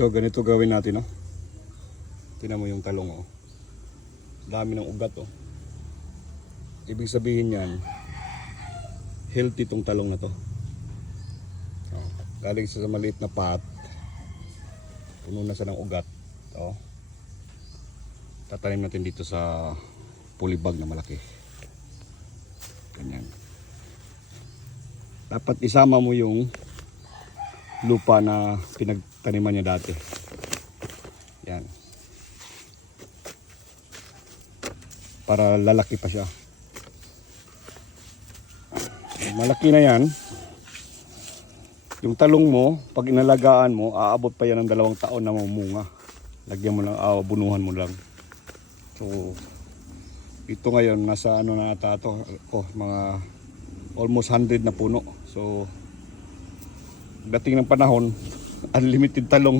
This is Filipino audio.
Ito, ganito gawin natin, no? Tingnan mo yung talong, oh. Dami ng ugat, oh. Ibig sabihin yan, healthy tong talong na to. Oh, galing sa maliit na pot, puno na siya ng ugat. Oh. Tatanim natin dito sa polybag na malaki. Ganyan. Dapat isama mo yung lupa na pinagtaniman niya dati. Yan. Para lalaki pa siya. Malaki na yan. Yung talong mo, pag inalagaan mo, aabot pa yan ng 2 taon na mamunga. Lagyan mo lang, bunuhan mo lang. So, ito ngayon, nasa ano na ata ito, mga almost 100 na puno. So, dating ng panahon, unlimited talong.